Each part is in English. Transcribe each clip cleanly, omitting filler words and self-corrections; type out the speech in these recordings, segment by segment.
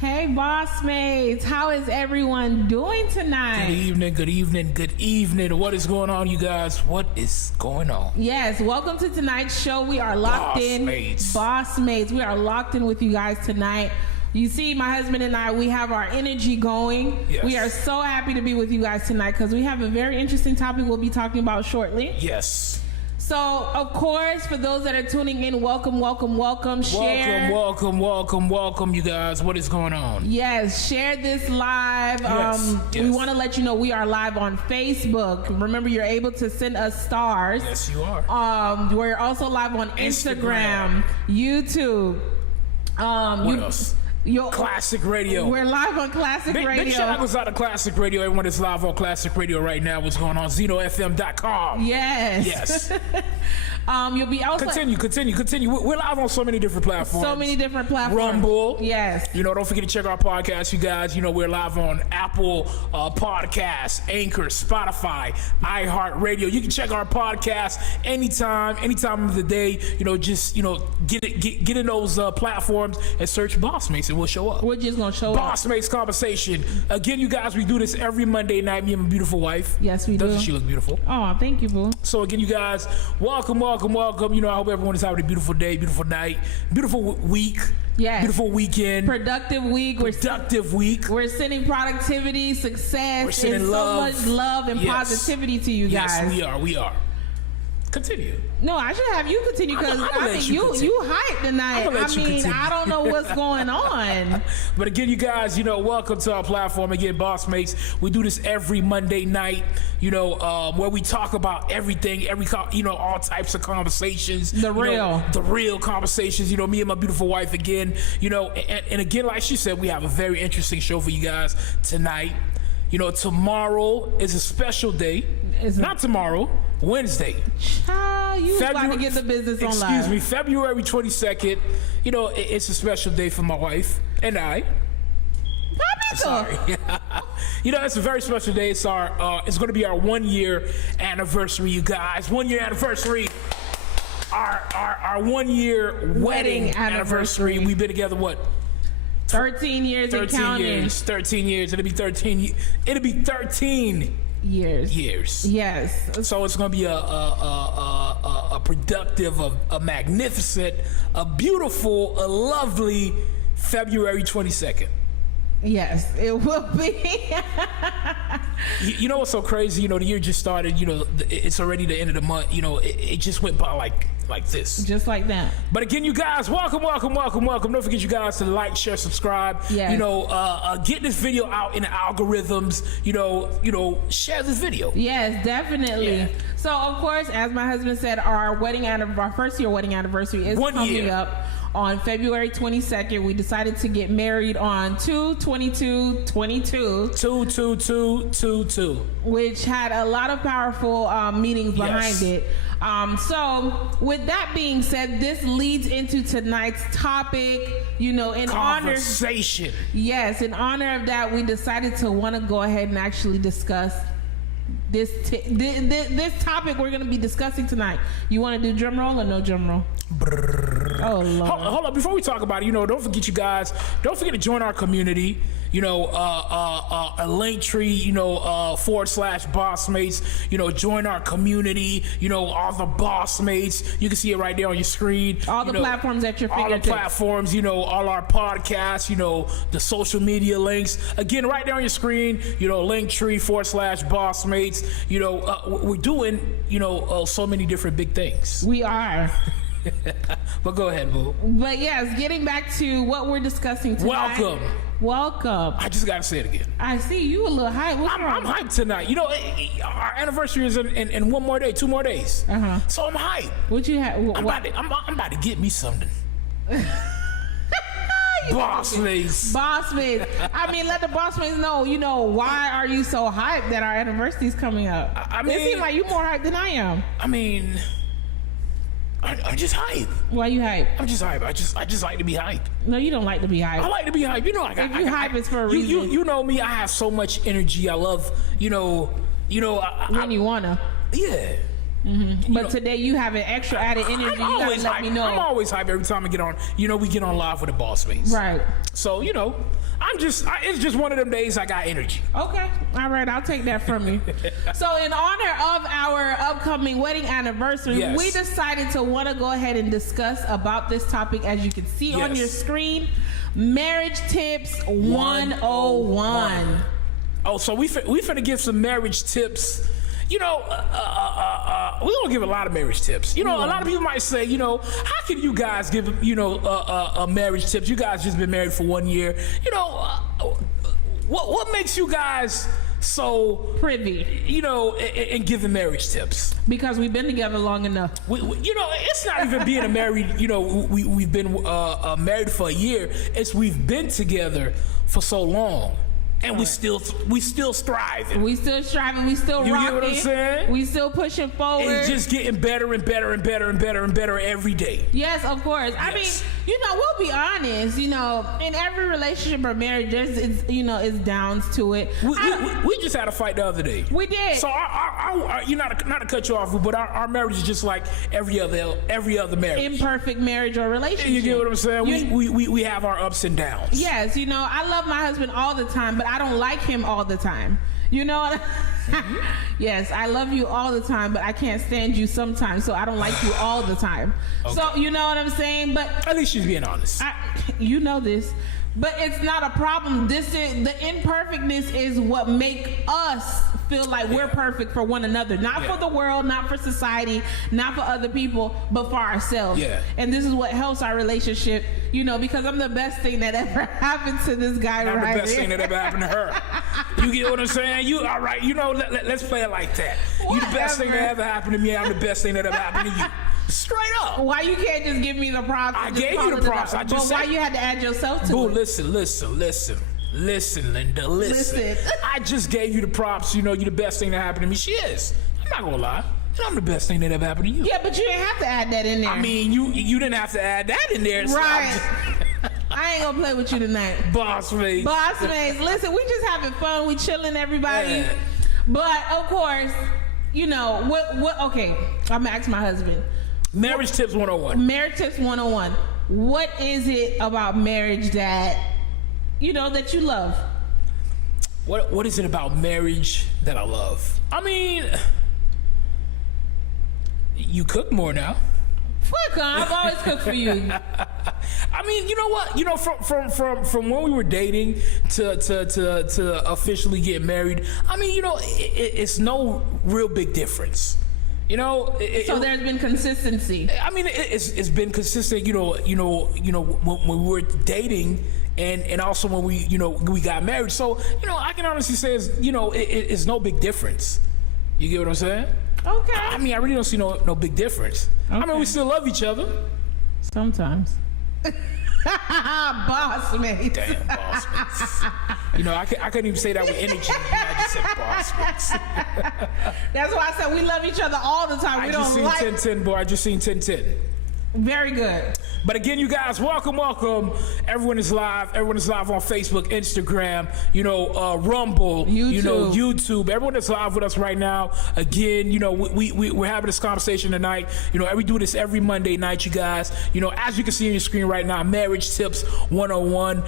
Hey, BossMates, how is everyone doing tonight? Good evening, good evening, good evening. What is going on, you guys? What is going on? Yes, welcome to tonight's show. We are locked in. BossMates. We are locked in with you guys tonight. You see, my husband and I, we have our energy going. Yes. We are so happy to be with you guys tonight because we have a very interesting topic we'll be talking about shortly. Yes. So, of course, for those that are tuning in, welcome, welcome, welcome. Share. Welcome, you guys. What is going on? Yes, share this live. Yes. We want to let you know we are live on Facebook. Remember, you're able to send us stars. Yes, you are. We're also live on Instagram. YouTube. What else? Classic Radio. We're live on Classic Radio. Big shout out to Classic Radio. Everyone that's live on Classic Radio right now. What's going on? ZenoFM.com. Yes. You'll be also continue. We're live on so many different platforms. Rumble. Yes. Don't forget to check our podcast, you guys. We're live on Apple Podcasts, Anchor, Spotify, iHeartRadio. You can check our podcast anytime of the day. Just get in those platforms and search BossMates, and we'll show up. We're just gonna show up. BossMates Conversation. Again, you guys, we do this every Monday night. Me and my beautiful wife. Yes, we do. Doesn't she look beautiful? Oh, thank you, boo. So again, you guys, welcome. I hope everyone is having a beautiful day, beautiful night, beautiful week. Yes. Beautiful weekend. Productive week. We're sending productivity, success, we're sending and so much love and positivity to you guys. Yes, we are. Continue. No, I should have you continue because I think you hyped tonight. I don't know what's going on. But again, you guys, welcome to our platform. Again, BossMates. We do this every Monday night, where we talk about everything, all types of conversations. The real conversations. Me and my beautiful wife again, and again, like she said, we have a very interesting show for you guys tonight. Tomorrow is a special day. Not tomorrow, Wednesday. Child, you about to get the business on live. Excuse me, February 22nd. It's a special day for my wife and I. Sorry. It's a very special day. It's it's going to be our 1 year anniversary, you guys. 1 year anniversary. Our 1 year wedding anniversary. We've been together, what? 13 years and counting. 13 years. It'll be 13 years. Yes. So it's going to be a productive, a magnificent, a beautiful, a lovely February 22nd. Yes, it will be. You know what's so crazy? The year just started. It's already the end of the month. It just went by like this. Just like that. But again, you guys, welcome. Don't forget, you guys, to like, share, subscribe. Yes. Get this video out in the algorithms. Share this video. Yes, definitely. Yeah. So, of course, as my husband said, our first year wedding anniversary is coming up. On February 22nd, we decided to get married on 2/22/22. 2/22/22. Which had a lot of powerful meanings behind it. So, with that being said, this leads into tonight's topic. In conversation. Yes, in honor of that, we decided to want to go ahead and actually discuss this topic we're going to be discussing tonight. You want to do drum roll or no drum roll? Oh, Lord. Hold on. Before we talk about it, don't forget, you guys, don't forget to join our community. A Linktree, /BossMates. Join our community. All the BossMates. You can see it right there on your screen. All the platforms at your fingertips. All the platforms. All our podcasts. The social media links. Again, right there on your screen. Linktree /BossMates. We're doing so many different big things. We are. But go ahead, boo. But yes, getting back to what we're discussing tonight. Welcome. I just gotta say it again. I see you a little hyped. I'm hyped tonight. Our anniversary is in 1 more day, 2 more days. So I'm hyped. What you have? I'm about to get me something. BossMates. Let the BossMates know. Why are you so hyped that our anniversary is coming up? It seems like you're more hyped than I am. I'm just hype. Why you hype? I'm just hype. I just like to be hyped. No, you don't like to be hype. I like to be hype. If you hype, it's for a reason. You know me. I have so much energy. I love. When you wanna. Yeah. Mm-hmm. But today you have an extra added energy. You gotta let me know. I'm always hype every time I get on. We get on live with the BossMates. Right. So it's just one of them days I got energy. Okay. All right. I'll take that from you. So in honor of our upcoming wedding anniversary, Yes. we decided to want to go ahead and discuss about this topic. As you can see on Yes. your screen, marriage tips 101. Oh, so we finna give some marriage tips. You know, we gonna give a lot of marriage tips. You know, a lot of people might say, you know, how can you guys give, you know, marriage tips? You guys just been married for 1 year. You know, what makes you guys so Privy, you know, in giving marriage tips? because we've been together long enough. You know, it's not even being a married. You know, we've been married for a year. It's we've been together for so long. And we still striving. We still striving. We still You rocking. get what I'm saying? We still pushing forward. It's just getting better and better and better and better and better every day. Yes, of course. I mean, Yes. you know, we'll be honest. You know, in every relationship or marriage, there's it's downs to it. We just had a fight the other day. We did. So our you not to cut you off, but our marriage is just like every other marriage. Imperfect marriage or relationship. You get what I'm saying? We have our ups and downs. Yes, you know, I love my husband all the time, but I don't like him all the time. You know what? Yes, I love you all the time, but I can't stand you sometimes, so I don't like you all the time. Okay. So, you know what I'm saying? But At least she's being honest. you know this, but it's not a problem. This is the imperfectness is what make us feel like we're perfect for one another, not for the world, not for society, not for other people, but for ourselves. Yeah. And this is what helps our relationship, you know, because I'm the best thing that ever happened to this guy. I'm right the best here. thing that ever happened to her. You get what I'm saying? You all right? You know, let's play it like that. You the best thing that Whatever. ever happened to me. I'm the best thing that ever happened to you. Straight up. Why you can't just give me the props? I and just gave call you the it a props. done? I just But why said- you had to add yourself to Boo, it? listen, Linda, listen. I just gave you the props. You know, you're the best thing that happened to me. She is. I'm not gonna lie. And I'm the best thing that ever happened to you. Yeah, but you didn't have to add that in there. I mean, you didn't have to add that in there. So right. I ain't gonna play with you tonight. BossMates. BossMates, listen, we just having fun. We chilling, everybody. Yeah. But of course, you know what? Okay, I'm gonna ask my husband. Marriage tips 101. Marriage tips 101. What is it about marriage that you know that you love? What is it about marriage that I love? I mean, you cook more now. Fuck, I've always cooked for you. I mean, you know what? You know, from when we were dating to officially get married. I mean, you know, it's no real big difference. You know, So there's been consistency. I mean, it's been consistent. You know, when we were dating, and also when we got married. So you know, I can honestly say, it's no big difference. You get what I'm saying? Okay. I mean, I really don't see no big difference. I mean, we still love each other. Sometimes. BossMates. Damn, BossMates. You know, I couldn't even say that with energy. I just said BossMates. That's why I said we love each other all the time. We I just don't seen like. 10-10, boy. I just seen 10-10. Very good. But again, you guys, welcome. Everyone is live. Everyone is live on Facebook, Instagram, Rumble, YouTube. Everyone is live with us right now. Again, we're having this conversation tonight. We do this every Monday night, you guys. As you can see on your screen right now, marriage tips 101.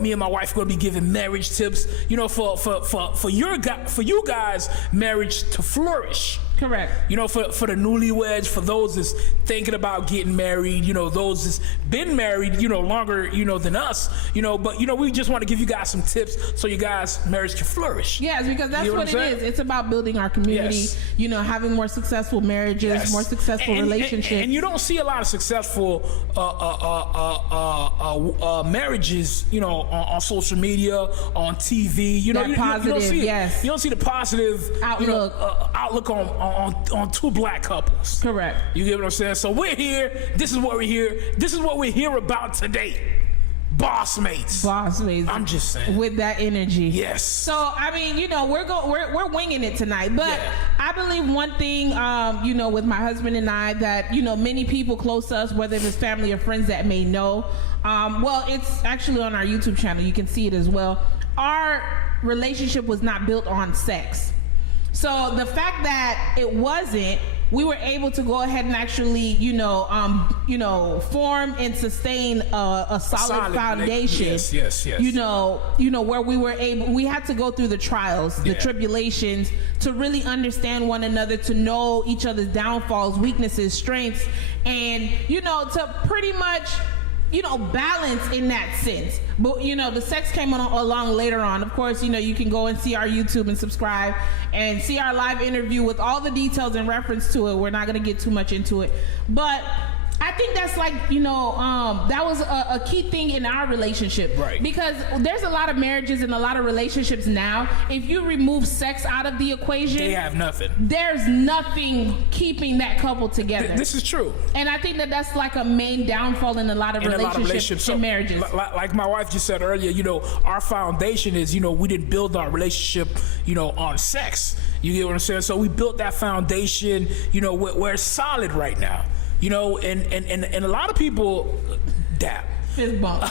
Me and my wife are going to be giving marriage tips. For you guys, marriage to flourish. Correct. For the newlyweds, for those that's thinking about getting married, those that's been married, longer, than us, but we just want to give you guys some tips so you guys' marriage can flourish. Yes, because that's what it is. It's about building our community, Yes. Having more successful marriages, Yes. more successful relationships. And you don't see a lot of successful marriages, on social media, on TV. You don't see it. Yes. You don't see the positive Outlook. Outlook on two black couples. Correct. You get what I'm saying? So we're here. This is what we're here. This is what we're here about today. BossMates. BossMates. I'm just saying. With that energy. Yes. So I mean, we're winging it tonight, but Yeah. I believe one thing, with my husband and I, that many people close to us, whether it's family or friends, that may know. Well, it's actually on our YouTube channel. You can see it as well. Our relationship was not built on sex. So the fact that it wasn't we were able to go ahead and actually, form and sustain a solid foundation. Yes. Where we had to go through the trials, the tribulations, to really understand one another, to know each other's downfalls, weaknesses, strengths, and, to pretty much, balance in that sense. But, the sex came along later on. Of course, you can go and see our YouTube and subscribe and see our live interview with all the details in reference to it. We're not going to get too much into it. But I think that's like, that was a key thing in our relationship. Right. Because there's a lot of marriages and a lot of relationships now. If you remove sex out of the equation, they have nothing. There's nothing keeping that couple together. This is true. And I think that's like a main downfall in a lot of relationships and marriages. Like my wife just said earlier, our foundation is, we didn't build our relationship, on sex. You get what I'm saying? So we built that foundation, where it's solid right now. And a lot of people dap. Fist bump.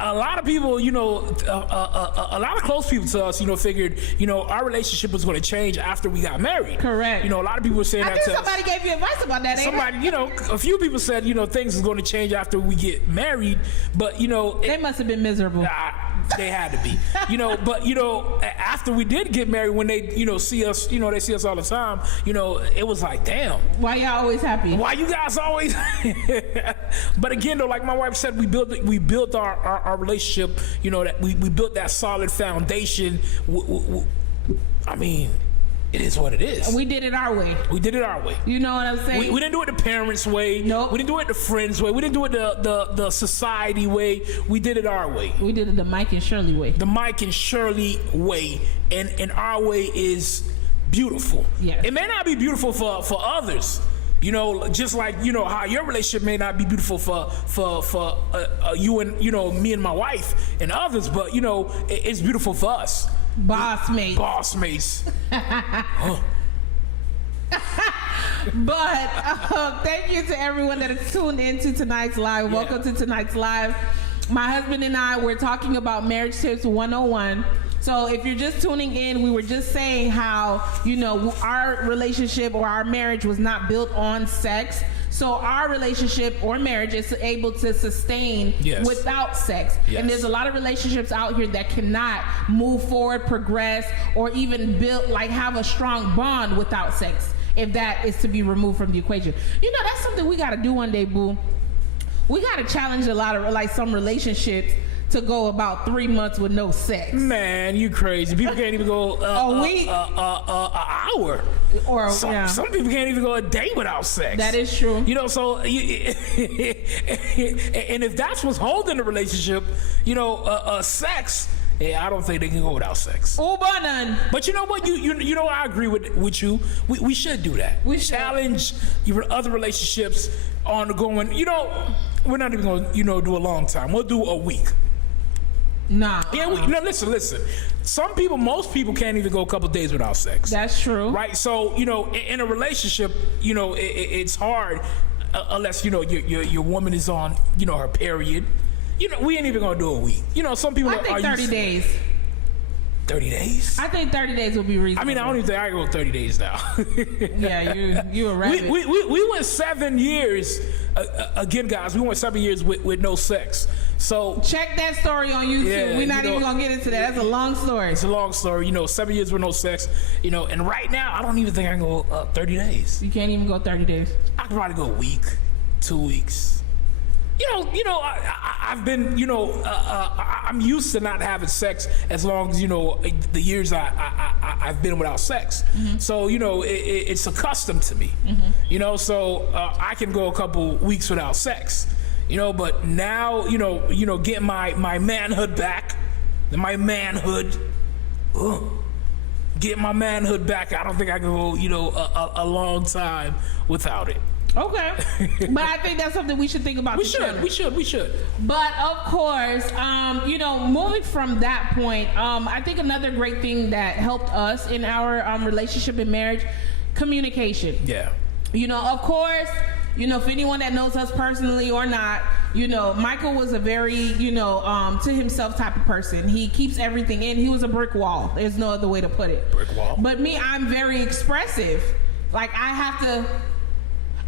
A lot of people, a lot of close people to us, figured, our relationship was going to change after we got married. Correct. A lot of people were saying that to us. Somebody gave you advice about that. Somebody, a few people said, things is going to change after we get married, but they must have been miserable. They had to be, but after we did get married, when they, see us, they see us all the time, it was like, damn. Why y'all always happy? Why you guys always? But again, though, like my wife said, we built our relationship, that we built that solid foundation. I mean, it is what it is. We did it our way. You know what I'm saying? We didn't do it the parents' way. Nope. We didn't do it the friends' way. We didn't do it the society way. We did it our way. We did it the Mike and Shirley way. The Mike and Shirley way. And our way is beautiful. Yes. It may not be beautiful for others. Just like, how your relationship may not be beautiful for you and, me and my wife and others, but, it's beautiful for us. BossMates. But thank you to everyone that is tuned into tonight's live. Yeah. Welcome to tonight's live. My husband and I were talking about Marriage Tips 101. So if you're just tuning in, we were just saying how, our relationship or our marriage was not built on sex. So our relationship or marriage is able to sustain without sex. Yes. And there's a lot of relationships out here that cannot move forward, progress, or even have a strong bond without sex, if that is to be removed from the equation. That's something we got to do one day, boo. We got to challenge a lot of some relationships to go about 3 months with no sex. Man, you crazy. People can't even go a week, an hour, or some people can't even go a day without sex. That is true. So and if that's what's holding the relationship, sex. Yeah, I don't think they can go without sex. Oh, but none. But you know what? I agree with you. We should do that. We challenge your other relationships on going. We're not even going to do a long time. We'll do a week. Nah. Yeah. Listen. Most people can't even go a couple days without sex. That's true. Right. So in a relationship, it's hard unless your woman is on her period. We ain't even gonna do a week. Some people I think 30 days. 30 days? I think 30 days would be reasonable. I mean, I don't even think I can go 30 days now. Yeah, you a rabbit. We went 7 years. Again, guys, we went 7 years with no sex. So check that story on YouTube. Yeah, We're not even gonna get into that. That's a long story. It's a long story. 7 years with no sex. And right now, I don't even think I can go 30 days. You can't even go 30 days. I could probably go a week, 2 weeks. I've been, I'm used to not having sex as long as, the years I've been without sex. Mm-hmm. So, it's accustomed to me, mm-hmm. So I can go a couple weeks without sex, but now, getting my manhood back, getting my manhood back, I don't think I can go, a long time without it. Okay. But I think that's something we should think about. We should. But of course, moving from that point, I think another great thing that helped us in our relationship and marriage, communication. Yeah. Of course, if anyone that knows us personally or not, Michael was a very, to himself type of person. He keeps everything in. He was a brick wall. There's no other way to put it. Brick wall. But me, I'm very expressive. Like I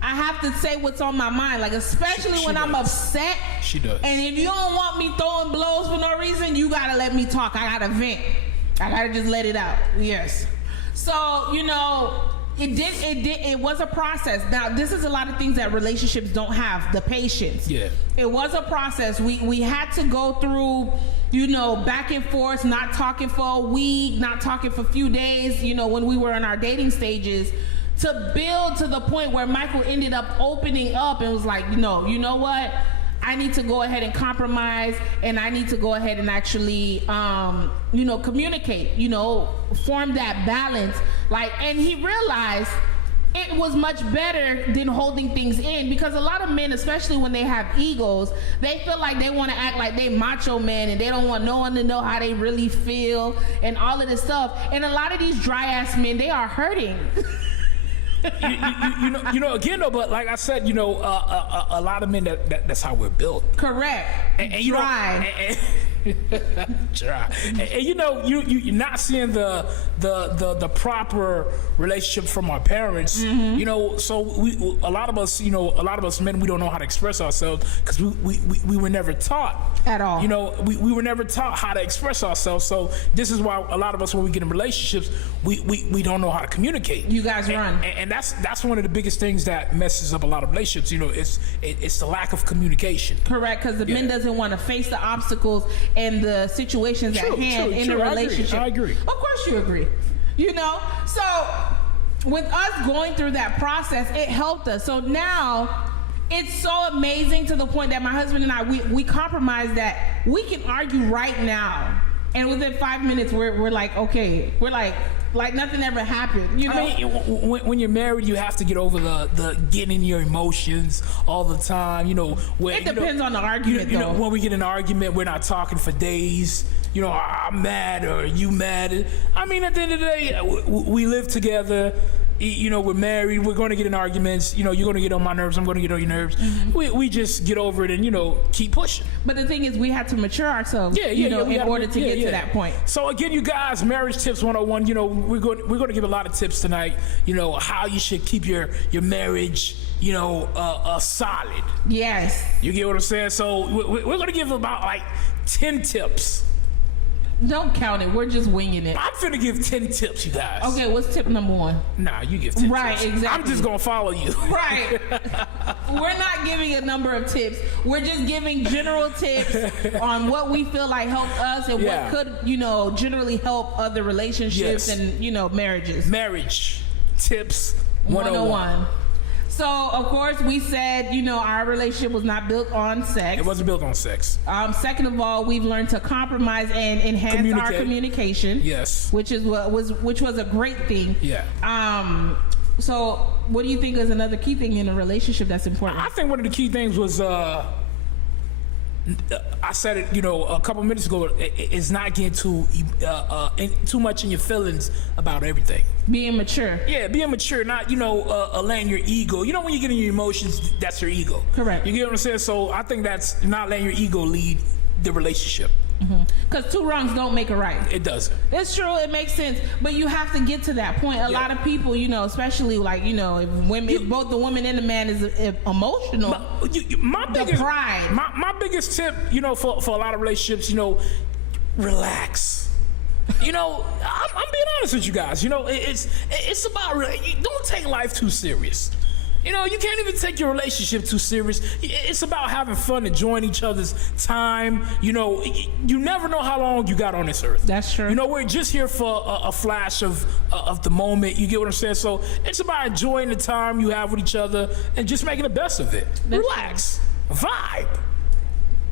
have to say what's on my mind, like especially when I'm upset. She does. And if you don't want me throwing blows for no reason, you gotta let me talk. I gotta vent. I gotta just let it out. Yes. So, you know, it was a process. Now, this is a lot of things that relationships don't have, the patience. Yeah. It was a process. We had to go through, you know, back and forth, not talking for a week, not talking for a few days, you know, when we were in our dating stages, to build to the point where Michael ended up opening up and was like, no, you know what? I need to go ahead and compromise, and I need to go ahead and actually, you know, communicate, you know, form that balance. Like, and he realized it was much better than holding things in, because a lot of men, especially when they have egos, they feel like they want to act like they macho men and they don't want no one to know how they really feel and all of this stuff. And a lot of these dry ass men, they are hurting. you know, again though, but like I said, you know, a lot of men that's how we're built. Correct. And you dry. Dry. And you know, you're not seeing the proper relationship from our parents. Mm-hmm. You know, so a lot of us men, we don't know how to express ourselves because we were never taught at all. You know, we were never taught how to express ourselves. So this is why a lot of us, when we get in relationships, we don't know how to communicate. You guys run. And that's one of the biggest things that messes up a lot of relationships. You know, it's the lack of communication. Correct, because the men doesn't want to face the obstacles and the situations at hand in a relationship. I agree. Of course you agree. You know, so with us going through that process, it helped us. So now it's so amazing to the point that my husband and I, we compromise that we can argue right now, and within 5 minutes we're like, okay, we're like nothing ever happened. You know, I mean, when you're married, you have to get over the getting your emotions all the time. You know, it depends on the argument. You know, when we get in an argument, we're not talking for days. You know, I'm mad or you mad. I mean, at the end of the day, we live together. You know, we're married. We're going to get in arguments. You know, you're going to get on my nerves. I'm going to get on your nerves. Mm-hmm. We just get over it and, you know, keep pushing. But the thing is, we have to mature ourselves. In order to get to that point. So again, you guys, marriage tips 101. You know, we're going to give a lot of tips tonight. You know, how you should keep your marriage, you know, solid. Yes. You get what I'm saying? So we're going to give about like 10 tips. Don't count it. We're just winging it. I'm finna give 10 tips, you guys. Okay, what's tip number 1? Nah, you give 10 tips. Right, exactly. I'm just gonna follow you. Right. We're not giving a number of tips. We're just giving general tips on what we feel like helped us and what could, you know, generally help other relationships and, you know, marriages. Marriage tips 101. So, of course, we said, you know, our relationship was not built on sex. It wasn't built on sex. Second of all, we've learned to compromise and enhance our communication. Yes. Which was a great thing. Yeah. So, what do you think is another key thing in a relationship that's important? I think one of the key things was, I said it, you know, a couple minutes ago, is not getting too much in your feelings about everything. Being mature. Yeah, being mature, not, you know, letting your ego. You know, when you get in your emotions, that's your ego. Correct. You get what I'm saying? So I think that's not letting your ego lead the relationship. Because 2 wrongs don't make a right. It doesn't. It's true. It makes sense. But you have to get to that point. A lot of people, you know, especially like, you know, if both the woman and the man is emotional, pride. My biggest tip, you know, for a lot of relationships, you know, relax. You know, I'm being honest with you guys. You know, it's about, don't take life too serious. You know, you can't even take your relationship too serious. It's about having fun, enjoying each other's time. You know, you never know how long you got on this earth. That's true. You know, we're just here for a flash of the moment. You get what I'm saying? So it's about enjoying the time you have with each other and just making the best of it. Relax. Vibe.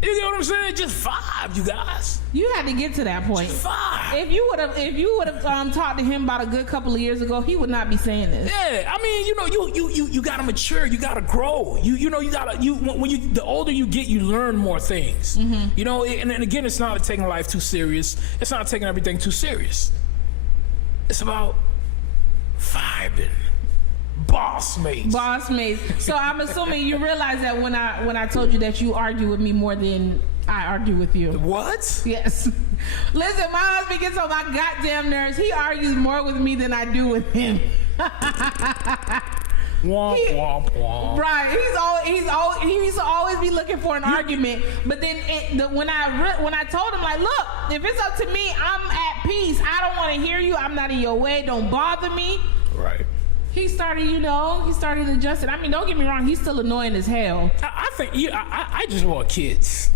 You get what I'm saying? Just vibe, you guys. You had to get to that point. Just vibe. If you would have talked to him about a good couple of years ago, he would not be saying this. Yeah, I mean, you know, you gotta mature, you gotta grow. You know, the older you get, you learn more things. Mm-hmm. You know, and again, it's not taking life too serious. It's not taking everything too serious. It's about vibing. BossMates. So I'm assuming you realize that when I told you that you argue with me more than I argue with you. What? Yes. Listen, my husband gets on my goddamn nerves. He argues more with me than I do with him. Womp, womp, womp. Right, he used to always be looking for an argument. But then when I told him, like, look, if it's up to me, I'm at peace. I don't want to hear you. I'm not in your way. Don't bother me. Right. He started adjusting. I mean, don't get me wrong. He's still annoying as hell. I think I just want kids.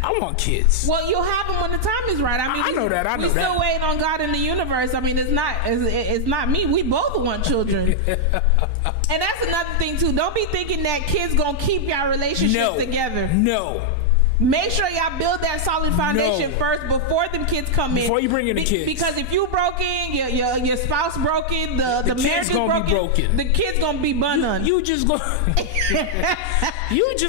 I want kids. Well, you'll have them when the time is right. I mean, I know that. We're still waiting on God in the universe. I mean, it's not me. We both want children. And that's another thing too. Don't be thinking that kids gonna keep y'all relationships together. No. Make sure y'all build that solid foundation first before them kids come in. Before you bring in the kids. Because if you broken, your spouse broken, the marriage is broken, the kids gonna be bun. You just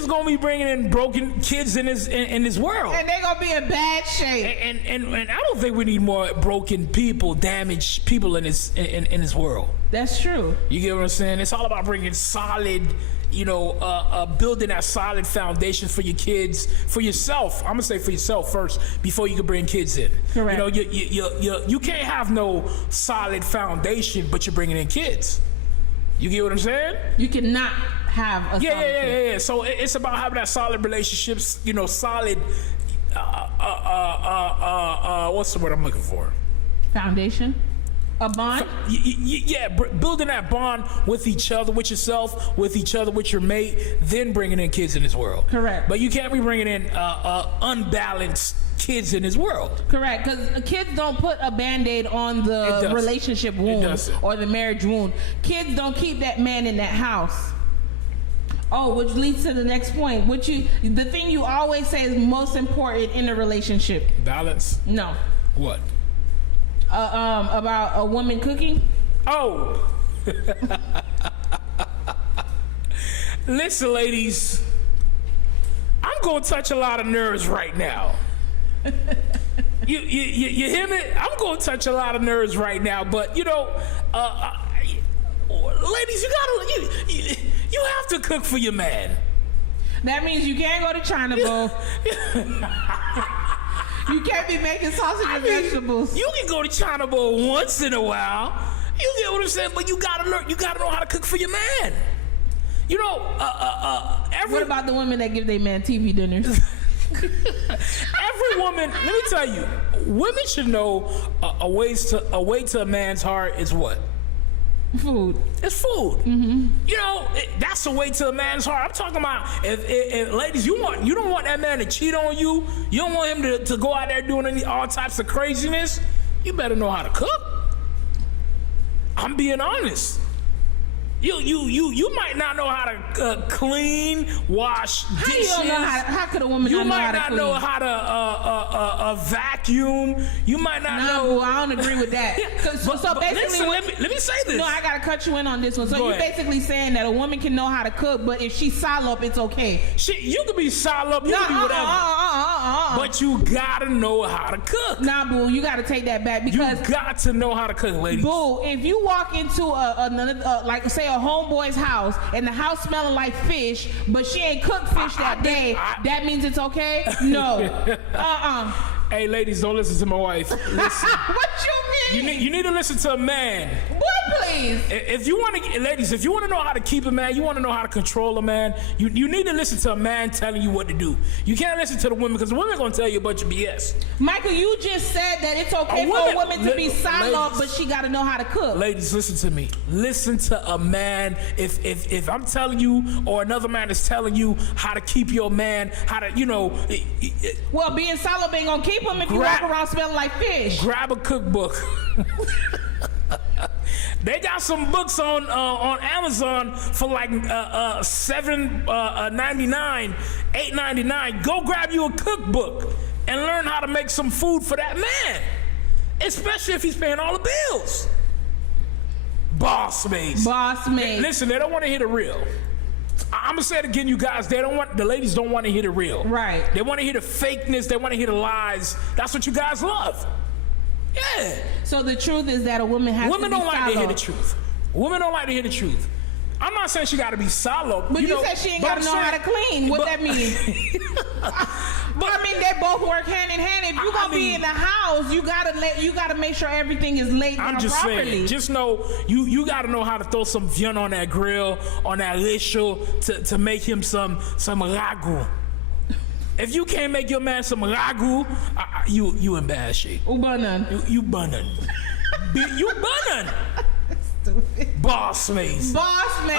gonna be bringing in broken kids in this world, and they gonna be in bad shape. And I don't think we need more broken people, damaged people in this world. That's true. You get what I'm saying? It's all about bringing solid. Building that solid foundation for your kids, for yourself. I'm gonna say for yourself first before you can bring kids in. Correct. You can't have no solid foundation, but you're bringing in kids. You get what I'm saying? You cannot have a solid yeah. So it's about having that solid relationships. Solid. What's the word I'm looking for? Foundation. A bond? Yeah, building that bond with each other, with yourself, with each other, with your mate, then bringing in kids in this world. Correct. But you can't be bringing in unbalanced kids in this world. Correct, because kids don't put a Band-Aid on the relationship wound or the marriage wound. Kids don't keep that man in that house. Oh, which leads to the next point. The thing you always say is most important in a relationship. Balance? No. What? About a woman cooking? Oh. Listen, ladies, I'm going to touch a lot of nerves right now. You hear me? I'm going to touch a lot of nerves right now, but ladies, you have to cook for your man. That means you can't go to China, bro. You can't be making sausage and vegetables. You can go to China Bowl once in a while. You get what I'm saying? But you gotta learn. You gotta know how to cook for your man. What about the women that give their man TV dinners? Every woman. Let me tell you, women should know a way to a man's heart is what? Food. It's food. Mm-hmm. That's the way to a man's heart. I'm talking about if ladies, you don't want that man to cheat on you. You don't want him to go out there doing all types of craziness. You better know how to cook. I'm being honest. You might not know how to clean, wash dishes. How could a woman not know how to clean? You might not know how to vacuum. You might not know. No, I don't agree with that. So basically, listen, let me say this. No, I gotta cut you in on this one. So you're basically saying that a woman can know how to cook, but if she's solid, it's okay. You can be solid, you can be whatever. But you gotta know how to cook. Nah, boo, you gotta take that back because you got to know how to cook, ladies. Boo, if you walk into like say a homeboy's house and the house smelling like fish, but she ain't cooked fish that day, that means it's okay? No. Hey, ladies, don't listen to my wife. Listen. What you mean? You need to listen to a man. What, please? If you want to, ladies, if you want to know how to keep a man, you want to know how to control a man, you need to listen to a man telling you what to do. You can't listen to the women because the women are going to tell you a bunch of BS. Michael, you just said that it's okay for a woman to be silent, but she got to know how to cook. Ladies, listen to me. Listen to a man. If I'm telling you or another man is telling you how to keep your man, how to, well, being silent ain't going to keep him if you walk around smelling like fish. Grab a cookbook. They got some books on Amazon for like $7.99, $8.99. Go grab you a cookbook and learn how to make some food for that man, especially if he's paying all the bills. BossMates. BossMates. Listen, they don't want to hear the real. I'm gonna say it again, you guys. The ladies don't want to hear the real. Right. They want to hear the fakeness. They want to hear the lies. That's what you guys love. Yeah. So the truth is that a woman has Women to be don't like solid. to hear the truth. Women don't like to hear the truth. I'm not saying she got to be solid. But you said she ain't got to know how to clean. What that mean? But I mean, they both work hand in hand. If you're gonna be in the house, you gotta make sure everything is laid down properly. I'm just saying. Just know you gotta know how to throw some viand on that grill, on that lishel to make him some ragu. If you can't make your man some ragu, you in bad shape. You bunnin'. You bunnin'. BossMates.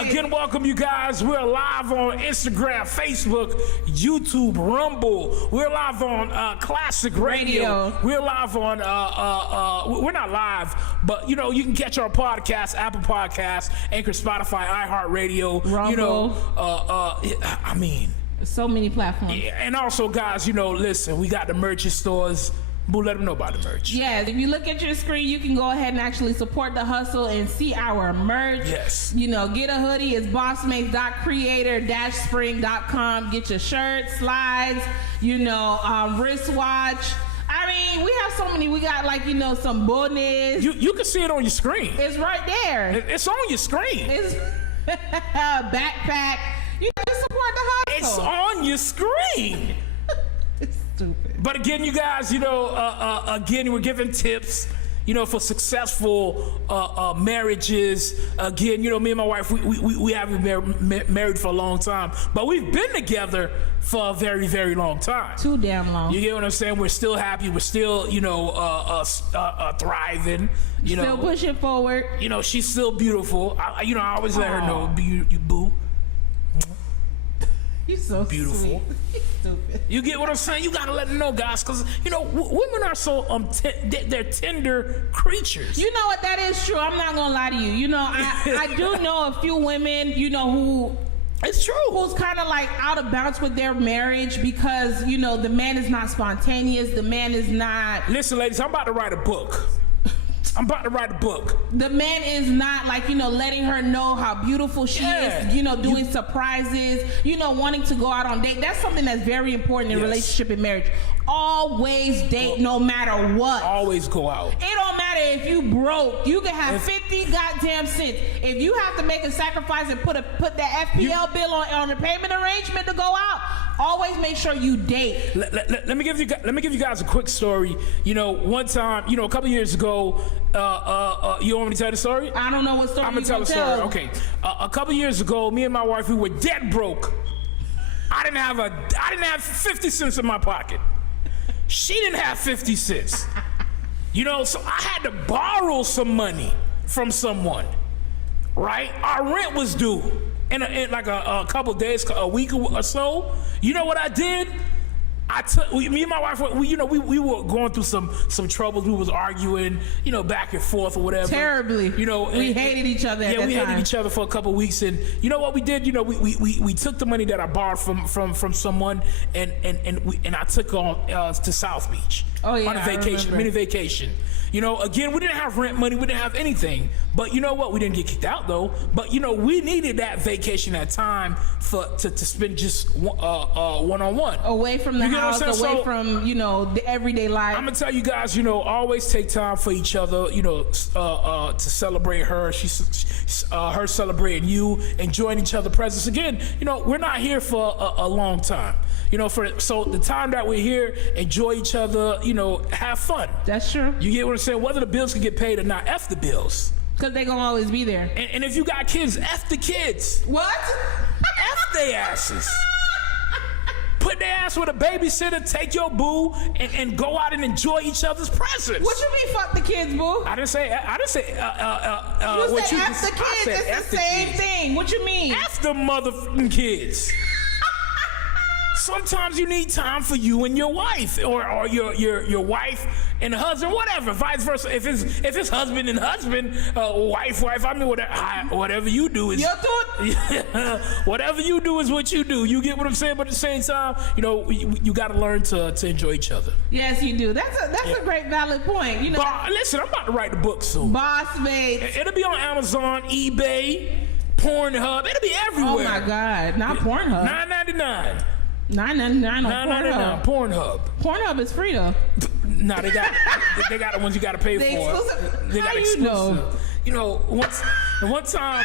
Again, welcome you guys. We're live on Instagram, Facebook, YouTube, Rumble. We're live on Classic Radio. We're live on, we're not live, but you know, you can catch our podcast, Apple Podcasts, Anchor, Spotify, iHeartRadio. Rumble. You know, I mean. So many platforms. Yeah, and also, guys, you know, listen, we got the merch stores. Boo, let them know about the merch. Yeah, if you look at your screen, you can go ahead and actually support the hustle and see our merch. Yes. You know, get a hoodie. It's bossmates.creator-spring.com. Get your shirts, slides, you know, wristwatch. I mean, we have so many. We got, like, you know, some bonus. You can see it on your screen. It's right there. It's on your screen. It's backpack. You know, just support the hustle. It's on your screen. It's stupid. But again, you guys, you know, again, we're giving tips, you know, for successful marriages. Again, you know, me and my wife, we haven't been married for a long time, but we've been together for a very, very long time. Too damn long. You get what I'm saying? We're still happy. We're still, you know, thriving. You still know, pushing forward. You know, she's still beautiful. I always let her know, you boo. You're so beautiful. Stupid. You get what I'm saying? You gotta let them know, guys, because you know women are so they're tender creatures. You know what? That is true. I'm not gonna lie to you. You know, I do know a few women, you know, who. It's true. Who's kind of like out of bounds with their marriage because, you know, the man is not spontaneous. The man is not. Listen, ladies, I'm about to write a book. The man is not, like, you know, letting her know how beautiful she is, you know, doing surprises, you know, wanting to go out on date. That's something that's very important in relationship and marriage. Always date no matter what. Always go out. It don't matter if you broke. You can have 50 goddamn cents. If you have to make a sacrifice and put that FPL bill on a payment arrangement to go out, always make sure you date. Let me give you guys a quick story. You know, one time, you know, a couple years ago, you want me to tell the story? I don't know what story. I'm gonna tell the story. Okay, a couple years ago, me and my wife, we were dead broke. I didn't have 50 cents in my pocket. She didn't have 50 cents. You know, so I had to borrow some money from someone. Right? Our rent was due in like a couple days, a week or so. You know what I did? Me and my wife, we were going through some troubles. We was arguing, you know, back and forth or whatever. Terribly. You know, we hated each other. Yeah, we hated each other for a couple of weeks, and you know what we did? You know, we took the money that I borrowed from someone, and I took on to South Beach. Oh yeah, on a vacation, mini vacation. You know, again, we didn't have rent money, we didn't have anything. But you know what? We didn't get kicked out though. But you know, we needed that vacation, that time to spend just one-on-one. Away from the house, away from, you know, the everyday life. I'm gonna tell you guys, you know, always take time for each other. You know, to celebrate her. Her celebrating you, enjoying each other's presence. Again, you know, we're not here for a long time. You know, so the time that we're here, enjoy each other. You know, have fun. That's true. You get what I'm saying? Whether the bills can get paid or not, F the bills. Because they're going to always be there. And if you got kids, F the kids. What? F they asses. Put their ass with a babysitter, take your boo, and go out and enjoy each other's presence. What you mean, fuck the kids, boo? I didn't say. You what said F the kids. It's the same thing. What you mean? F the motherfucking kids. Sometimes you need time for you and your wife, or your wife and husband, whatever, vice versa. If it's husband and husband, wife. I mean, whatever you do is whatever you do is what you do. You get what I'm saying? But at the same time, you know, you got to learn to enjoy each other. Yes, you do. That's a great valid point. You know. But listen, I'm about to write the book soon. BossMates. It'll be on Amazon, eBay, Pornhub. It'll be everywhere. Oh my God! Not Pornhub. $9.99. $9.99 on Pornhub. Pornhub is free though. Nah, they got the ones you got to pay for. Exclusive. They got How exclusive. You know? You know, one time.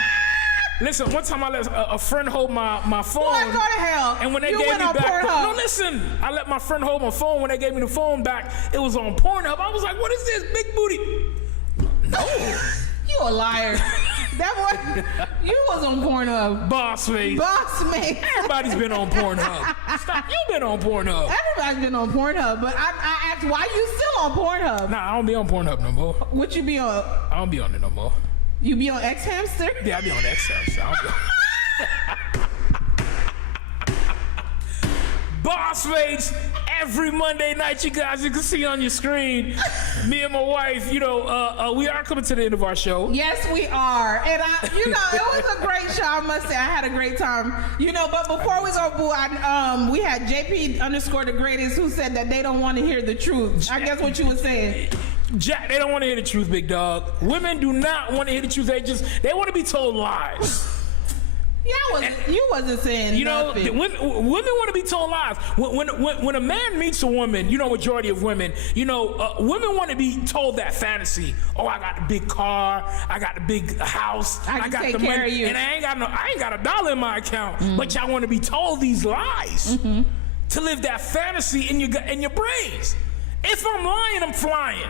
Listen, one time I let a friend hold my phone. Boy, go to hell. And when they You gave went me on back, Pornhub. no, listen, I let my friend hold my phone. When they gave me the phone back, it was on Pornhub. I was like, what is this, big booty? No. You a liar. That boy, you was on Pornhub. BossMates. BossMates. Everybody's been on Pornhub. Stop. You've been on Pornhub. Everybody's been on Pornhub, but I asked why you still on Pornhub. Nah, I don't be on Pornhub no more. What you be on? I don't be on it no more. You be on X Hamster? Yeah, I be on X-Hamster. BossMates, every Monday night, you guys, you can see on your screen, me and my wife, we are coming to the end of our show. Yes, we are. And it was a great show, I must say. I had a great time. But before we go, boo, we had JP_the greatest who said that they don't want to hear the truth. I guess what you were saying. Jack, they don't want to hear the truth, big dog. Women do not want to hear the truth. They want to be told lies. Yeah, you wasn't saying nothing. Women want to be told lies. When a man meets a woman, majority of women, women want to be told that fantasy. Oh, I got the big car, I got the big house, I got take the care money, of you. and I ain't got $1 in my account. But y'all want to be told these lies to live that fantasy in your brains. If I'm lying, I'm flying.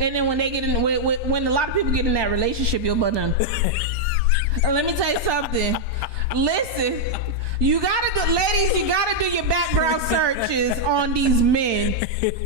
And then when they get in, when a lot of people get in that relationship, you'll butt none. Let me tell you something. Listen, ladies, you gotta do your background searches on these men.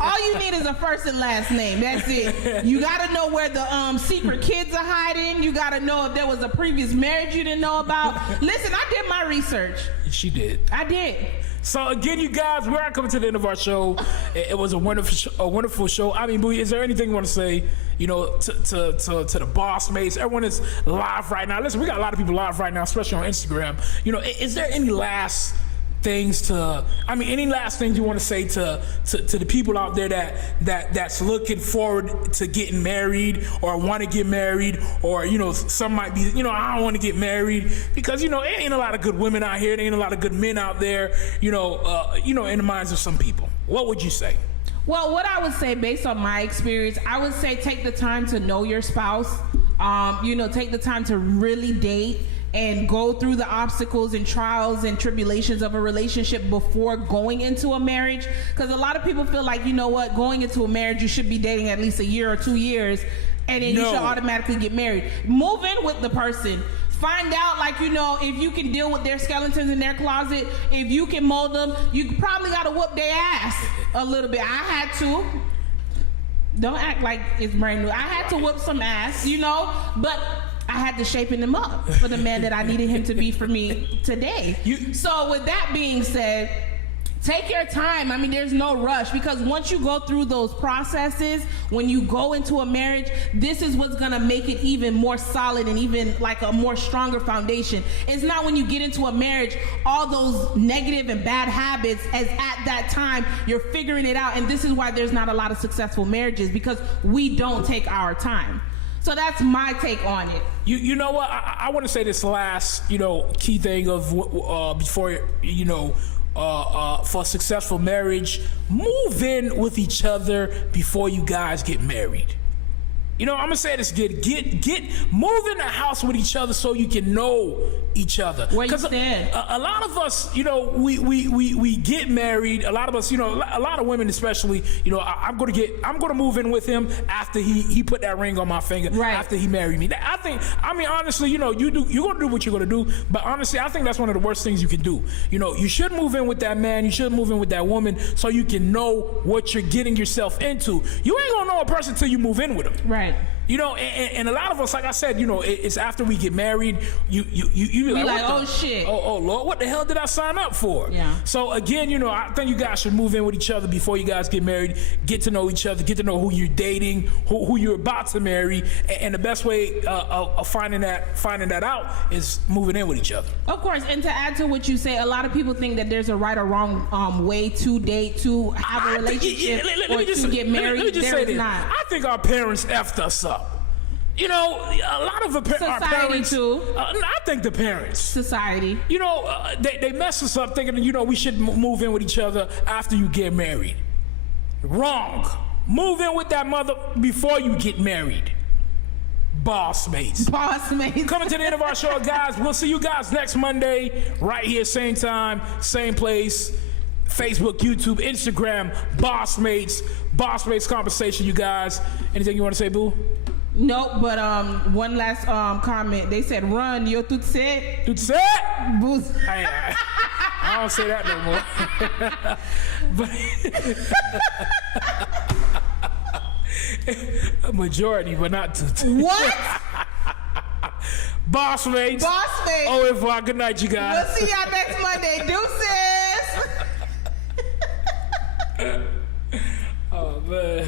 All you need is a first and last name. That's it. You gotta know where the secret kids are hiding. You gotta know if there was a previous marriage you didn't know about. Listen, I did my research. She did. I did. So again, you guys, we are coming to the end of our show. It was a wonderful show. I mean, Boo, is there anything you want to say, to the BossMates? Everyone is live right now. Listen, we got a lot of people live right now, especially on Instagram. Is there any last things any last things you want to say to the people out there that's looking forward to getting married or want to get married, or some might be I don't want to get married because there ain't a lot of good women out here, there ain't a lot of good men out there, in the minds of some people. What would you say? Well, what I would say based on my experience, I would say take the time to know your spouse. Take the time to really date and go through the obstacles and trials and tribulations of a relationship before going into a marriage. Because a lot of people feel like, going into a marriage, you should be dating at least a year or 2 years, and then you should automatically get married. Move in with the person. Find out, if you can deal with their skeletons in their closet, if you can mold them, you probably got to whoop their ass a little bit. I had to. Don't act like it's brand new. I had to whoop some ass, but I had to shape him up for the man that I needed him to be for me today. So with that being said, take your time. I mean, there's no rush, because once you go through those processes, when you go into a marriage, this is what's gonna make it even more solid and even like a more stronger foundation. It's not when you get into a marriage, all those negative and bad habits, as at that time, you're figuring it out. And this is why there's not a lot of successful marriages, because we don't take our time. So that's my take on it. You know what? I want to say this last, key thing of before, for a successful marriage, move in with each other before you guys get married. I'm gonna say this again. Move in the house with each other so you can know each other. Where you stand? A lot of us, we get married. A lot of us, a lot of women especially, I'm gonna move in with him after he put that ring on my finger. Right. After he married me. Honestly, you're gonna do what you're gonna do. But honestly, I think that's one of the worst things you can do. You should move in with that man. You should move in with that woman so you can know what you're getting yourself into. You ain't gonna know a person till you move in with them. Right. And a lot of us, like I said, it's after we get married, you be like, oh shit. Oh Lord, what the hell did I sign up for? Yeah. So again, I think you guys should move in with each other before you guys get married. Get to know each other. Get to know who you're dating, who you're about to marry, and the best way of finding that out is moving in with each other. Of course, and to add to what you say, a lot of people think that there's a right or wrong way to date, to have a relationship, or to get married. Let me just there say is this. not. I think our parents effed us up. A lot of our parents too. I think the parents. Society. They mess us up thinking, we should move in with each other after you get married. Wrong. Move in with that mother before you get married. BossMates. BossMates. Coming to the end of our show, guys. We'll see you guys next Monday, right here, same time, same place. Facebook, YouTube, Instagram, BossMates Conversation, you guys. Anything you want to say, Boo? Nope, but one last comment. They said, "Run, yo tout set." Tout set? Boo. I don't say that no more. But a majority, but not tout. What? BossMates. BossMates. Au revoir. Good night, you guys. We'll see y'all next Monday. Deuces. Oh, man.